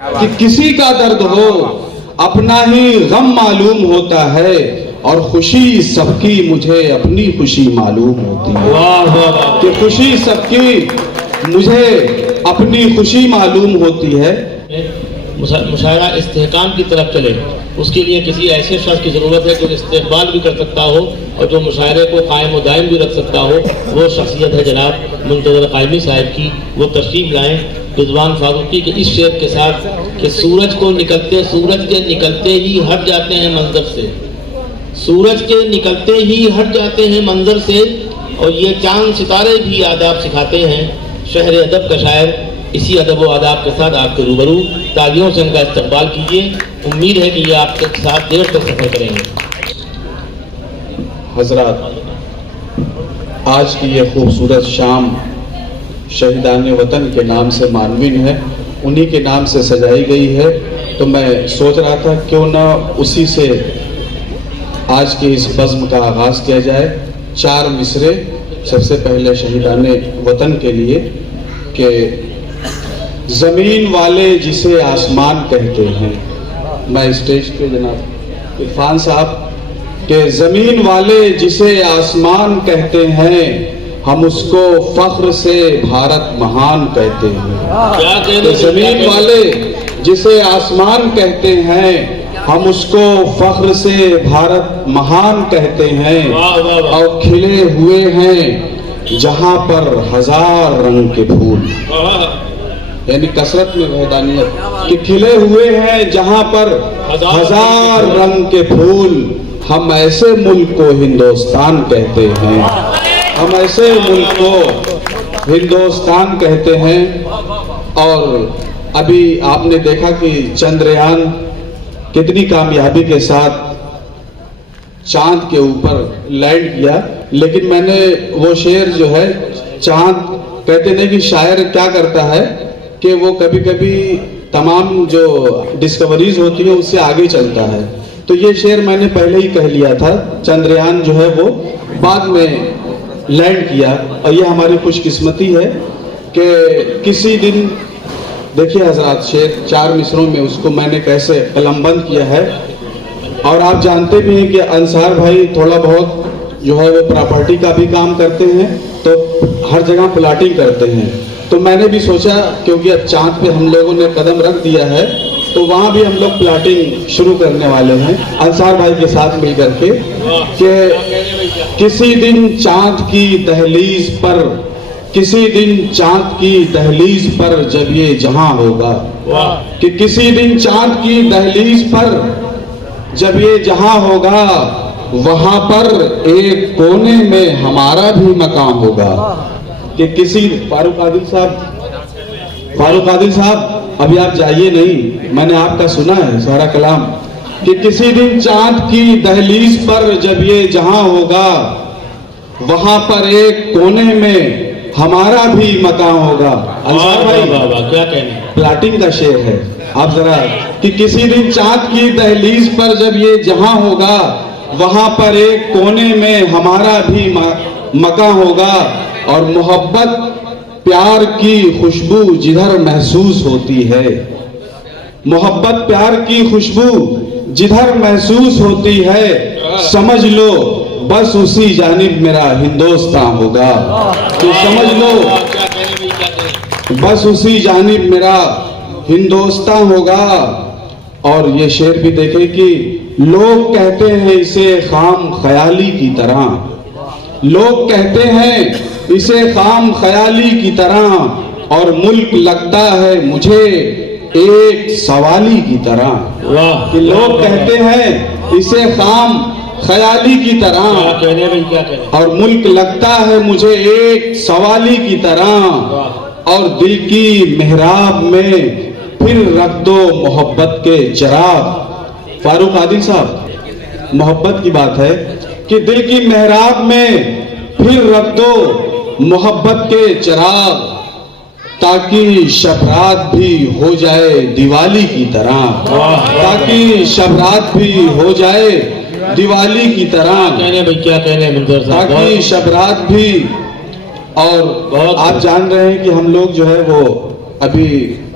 کہ کسی کا درد ہو اپنا ہی غم معلوم ہوتا ہے اور خوشی سب کی مجھے اپنی خوشی معلوم ہوتی ہے کہ خوشی سب کی مجھے اپنی خوشی معلوم ہوتی ہے۔ مشاعرہ استحکام کی طرف چلے، اس کے لیے کسی ایسے شخص کی ضرورت ہے جو استقبال بھی کر سکتا ہو اور جو مشاعرے کو قائم و دائم بھی رکھ سکتا ہو، وہ شخصیت ہے جناب منتظر قائمی صاحب کی۔ وہ تشریف لائیں رضوان فاروقی کے اس شعر کے ساتھ کہ سورج کے نکلتے ہی ہٹ جاتے ہیں منظر سے، سورج کے نکلتے ہی ہٹ جاتے ہیں منظر سے، اور یہ چاند ستارے بھی آداب سکھاتے ہیں۔ شہر ادب کا شاعر اسی ادب و آداب کے ساتھ آپ کے روبرو، تالیوں سے ان کا استقبال کیجیے۔ امید ہے کہ یہ آپ کے ساتھ دیر تک سفر کریں گے۔ حضرات، آج کی یہ خوبصورت شام شہیدان وطن کے نام سے معنون ہے، انہی کے نام سے سجائی گئی ہے، تو میں سوچ رہا تھا کیوں نہ اسی سے آج کے اس بزم کا آغاز کیا جائے۔ 4 مصرے سب سے پہلے شہیدان وطن کے لیے کہ زمین والے جسے آسمان کہتے ہیں، میں اسٹیج پہ جناب عرفان صاحب، کہ زمین والے جسے آسمان کہتے ہیں ہم اس کو فخر سے بھارت مہان کہتے ہیں۔ کہ زمین والے جسے آسمان کہتے ہیں ہم اس کو فخر سے بھارت مہان کہتے ہیں، اور کھلے ہوئے ہیں جہاں پر 1000 رنگ کے پھول، یعنی کثرت میں وحدانیت، کہ کھلے ہوئے ہیں جہاں پر 1000 رنگ کے پھول، ہم ایسے ملک کو ہندوستان کہتے ہیں، ہم ایسے ملک کو ہندوستان کہتے ہیں۔ اور ابھی آپ نے دیکھا کہ چندریان کتنی کامیابی کے ساتھ چاند کے اوپر لینڈ کیا، لیکن میں نے وہ شعر جو ہے، چاند کہتے ہیں کہ شاعر کیا کرتا ہے کہ وہ کبھی کبھی تمام جو ڈسکوریز ہوتی ہیں اس سے آگے چلتا ہے، تو یہ شعر میں نے پہلے ہی کہہ لیا تھا، چندریان جو ہے وہ بعد میں لینڈ کیا، اور یہ ہماری خوش قسمتی ہے کہ کسی دن دیکھیے حضرات، شعر 4 مصروں میں اس کو میں نے کیسے قلم بند کیا ہے۔ اور آپ جانتے بھی ہیں کہ انصار بھائی تھوڑا بہت جو ہے وہ پراپرٹی کا بھی کام کرتے ہیں، تو ہر جگہ پلاٹنگ کرتے ہیں، تو میں نے بھی سوچا کیونکہ اب چاند پہ ہم لوگوں نے قدم رکھ دیا ہے تو وہاں بھی ہم لوگ پلاٹنگ شروع کرنے والے ہیں انصار بھائی کے ساتھ مل کر کے، کہ کسی دن چاند کی دہلیز پر، کسی دن چاند کی دہلیز پر جب یہ جہاں ہوگا، کہ کسی دن چاند کی دہلیز پر جب یہ جہاں ہوگا، وہاں پر ایک کونے میں ہمارا بھی مقام ہوگا۔ کہ کسی فاروق عادل صاحب ابھی آپ جائیے نہیں، میں نے آپ کا سنا ہے سارا کلام، کہ کسی دن چاند کی دہلیز پر جب یہ جہاں ہوگا، وہاں پر ایک کونے میں ہمارا بھی مقام ہوگا۔ انصار بھائی کیا کہنے، پلاٹنگ کا شعر ہے، آپ ذرا، کہ کسی دن چاند کی دہلیز پر جب یہ جہاں ہوگا، وہاں پر ایک کونے میں ہمارا بھی مقام ہوگا، اور محبت پیار کی خوشبو جدھر محسوس ہوتی ہے، محبت پیار کی خوشبو جدھر محسوس ہوتی ہے، سمجھ لو بس اسی جانب میرا ہندوستان ہوگا۔ تو سمجھ لو بس اسی جانب میرا ہندوستان ہوگا۔ اور یہ شعر بھی دیکھیں کہ لوگ کہتے ہیں اسے خام خیالی کی طرح، لوگ کہتے ہیں اسے خام خیالی کی طرح، اور ملک لگتا ہے مجھے ایک سوالی کی طرح۔ کہ لوگ کہتے ہیں اسے خام خیالی کی طرح، اور ملک لگتا ہے مجھے ایک سوالی کی طرح، اور دل کی محراب میں پھر رکھ دو محبت کے چراغ۔ فاروق عادل صاحب، محبت کی بات ہے کہ دل کی محراب میں پھر رکھ دو محبت کے چراغ، تاکہ شب رات بھی ہو جائے دیوالی کی طرح، تاکہ شب رات بھی ہو جائے دیوالی کی طرح، کیا کہنے منظر صاحب، تاکہ شب رات بھی۔ اور آپ جان رہے ہیں کہ ہم لوگ جو ہے وہ ابھی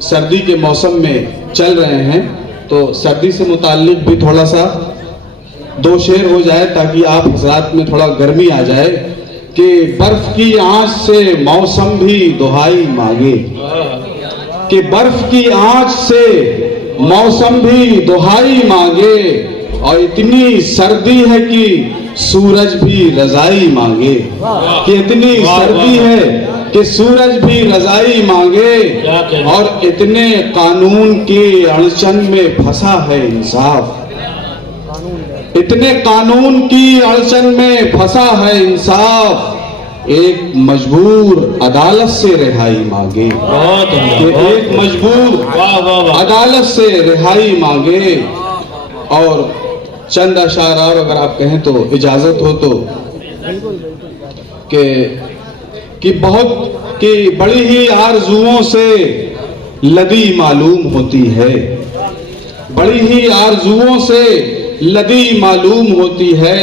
سردی کے موسم میں چل رہے ہیں تو سردی سے متعلق بھی تھوڑا سا 2 شعر ہو جائے تاکہ آپ حضرات میں تھوڑا گرمی آ جائے کہ برف کی آنچ سے موسم بھی دہائی مانگے، کہ برف کی آنچ سے موسم بھی دہائی مانگے، اور اتنی سردی ہے کہ سورج بھی رضائی مانگے، کہ اتنی سردی ہے کہ سورج بھی رضائی مانگے، اور اتنے قانون کے اڑچن میں پھنسا ہے انصاف، اتنے قانون کی اڑچن میں پھنسا ہے انصاف، ایک مجبور عدالت سے رہائی مانگے، کہ ایک مجبور عدالت سے رہائی مانگے۔ اور چند اشعار اور اگر آپ کہیں تو اجازت ہو تو، کہ بہت کہ بڑی ہی آرزوؤں سے لدی معلوم ہوتی ہے، بڑی ہی آرزوؤں سے لدی معلوم ہوتی ہے،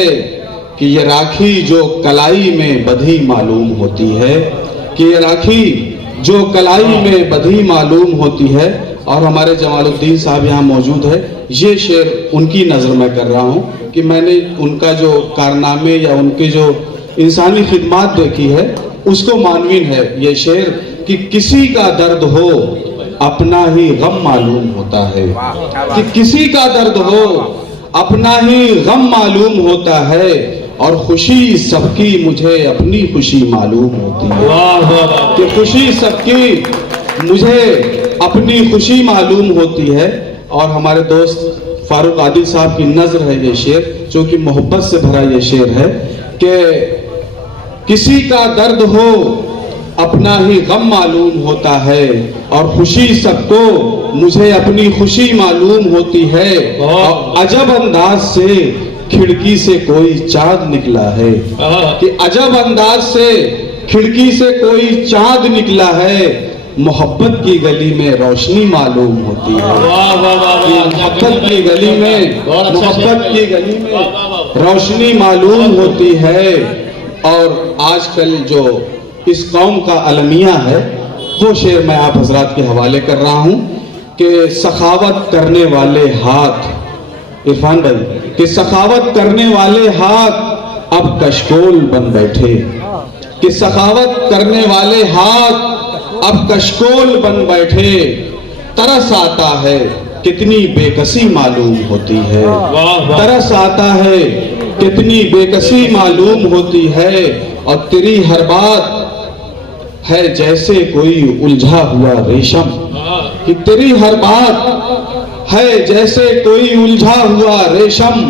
کہ یہ راکھی جو کلائی میں بدھی معلوم ہوتی ہے، کہ یہ راکھی جو کلائی میں بدھی معلوم ہوتی ہے۔ اور ہمارے جمال الدین صاحب یہاں موجود ہے، یہ شعر ان کی نظر میں کر رہا ہوں کہ میں نے ان کا جو کارنامے یا ان کے جو انسانی خدمات دیکھی ہے اس کو معنوین ہے یہ شعر، کہ کسی کا درد ہو اپنا ہی غم معلوم ہوتا ہے، کہ کسی کا درد ہو اپنا ہی غم معلوم ہوتا ہے، اور خوشی سب کی مجھے اپنی خوشی معلوم ہوتی ہے، کہ خوشی سب کی مجھے اپنی خوشی معلوم ہوتی ہے۔ اور ہمارے دوست فاروق عادل صاحب کی نظر ہے یہ شعر، جو کہ محبت سے بھرا یہ شعر ہے، کہ کسی کا درد ہو اپنا ہی غم معلوم ہوتا ہے، اور خوشی سب کو مجھے اپنی خوشی معلوم ہوتی ہے، اور عجب انداز سے کھڑکی سے کوئی چاند نکلا ہے، کہ عجب انداز سے کھڑکی سے کوئی چاند نکلا ہے، محبت کی گلی میں روشنی معلوم ہوتی ہے، محبت کی گلی میں روشنی معلوم ہوتی ہے۔ اور آج کل جو اس قوم کا المیہ ہے وہ شعر میں آپ حضرات کے حوالے کر رہا ہوں، کہ سخاوت کرنے والے ہاتھ، عرفان بھائی، کہ سخاوت کرنے والے ہاتھ اب کشکول بن بیٹھے، کہ سخاوت کرنے والے ہاتھ اب کشکول بن بیٹھے، ترس آتا ہے کتنی بے کسی معلوم ہوتی ہے، ترس آتا ہے کتنی بے کسی معلوم ہوتی ہے، اور تیری ہر بات ہے جیسے کوئی الجھا ہوا ریشم، کہ تیری ہر بات ہے جیسے کوئی الجھا ہوا ریشم،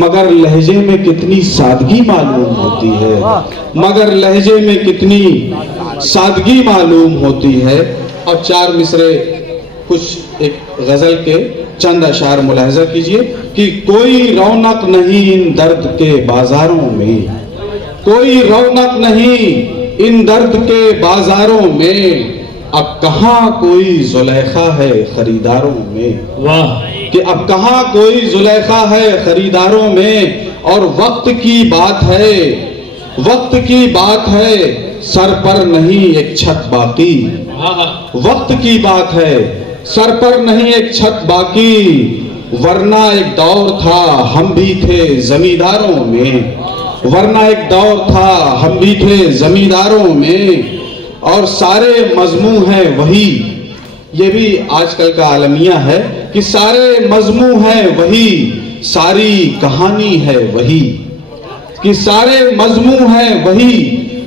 مگر لہجے میں کتنی سادگی معلوم ہوتی ہے، مگر لہجے میں کتنی سادگی معلوم ہوتی ہے۔ اور 4 مصرے کچھ ایک غزل کے چند اشعار ملاحظہ کیجئے، کہ کوئی رونق نہیں ان درد کے بازاروں میں، کوئی رونق نہیں ان درد کے بازاروں میں، اب کہاں کوئی زلیخا ہے خریداروں میں، کہ اب کہاں کوئی زلیخا ہے خریداروں میں، اور وقت کی بات ہے، وقت کی بات ہے، سر پر نہیں ایک چھت باقی، وقت کی بات ہے، سر پر نہیں ایک چھت باقی، ورنہ ایک دور تھا ہم بھی تھے زمینداروں میں، ورنہ ایک دور تھا ہم بھی تھے زمینداروں میں، اور سارے مضمون ہیں وہی، یہ بھی آج کل کا عالمیہ ہے، کہ سارے مضمون ہیں وہی، ساری کہانی ہے وہی، کہ سارے مضمون ہیں وہی،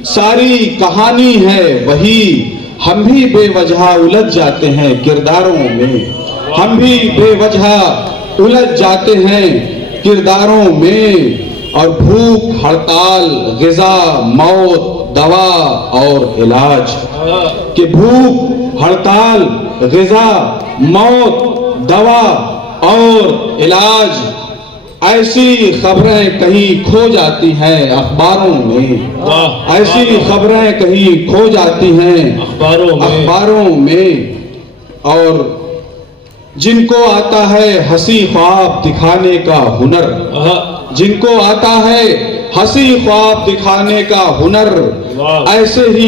ساری کہانی ہے وہی، ہم بھی بے وجہ الجھ جاتے ہیں کرداروں میں، ہم بھی بے وجہ الجھ جاتے ہیں کرداروں میں، اور بھوک ہڑتال غذا موت دوا اور علاج، کہ بھوک ہڑتال غذا موت دوا اور علاج، ایسی خبریں کہیں کھو جاتی ہیں اخباروں میں، ایسی خبریں کہیں کھو جاتی ہیں اخباروں میں، اور جن کو آتا ہے ہنسی خواب دکھانے کا ہنر، جن کو آتا ہے ہنسی خواب دکھانے کا ہنر، ایسے ہی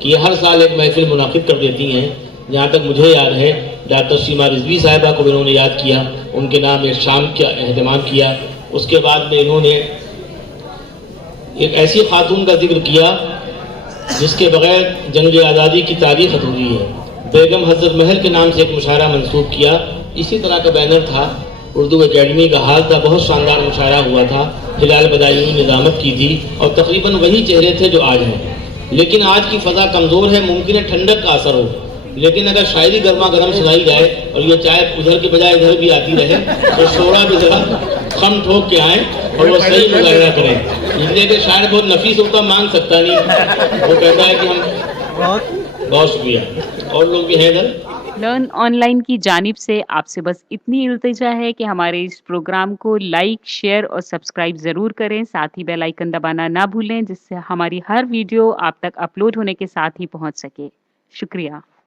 کہ یہ ہر سال ایک محفل منعقد کر دیتی ہیں. جہاں تک مجھے یاد ہے ڈاکٹر شیما رضوی صاحبہ کو انہوں نے یاد کیا, ان کے نام ایک شام کا اہتمام کیا. اس کے بعد میں انہوں نے ایک ایسی خاتون کا ذکر کیا جس کے بغیر جنگ آزادی کی تاریخ ادھوری ہے. بیگم حضرت محل کے نام سے ایک مشاعرہ منسوخ کیا. اسی طرح کا بینر تھا, اردو اکیڈمی کا حال تھا, بہت شاندار مشاعرہ ہوا تھا. ہلال بدائی نے نظامت کی تھی اور تقریباً وہی چہرے تھے جو آج ہیں. لیکن آج کی فضا کمزور ہے, ممکن ہے ٹھنڈک کا اثر ہو, لیکن اگر شاعری گرما گرم سنائی جائے اور یہ چائے ادھر کے بجائے ادھر بھی آتی رہے تو شعرا بھی ذرا خم ٹھوک کے آئیں اور وہ صحیح مظاہرہ کریں. اس لیے کہ شاعر بہت نفیس ہوتا, مانگ سکتا نہیں, وہ کہتا ہے کہ ہم بہت شکریہ. اور لوگ بھی ہیں ادھر. لرن آن لائن کی جانب سے آپ سے بس اتنی التجا ہے کہ ہمارے اس پروگرام کو لائک، شیئر اور سبسکرائب ضرور کریں. ساتھ ہی بیل آئیکن دبانا نہ بھولیں جس سے ہماری ہر ویڈیو آپ تک اپلوڈ ہونے کے ساتھ ہی پہنچ سکے. شکریہ.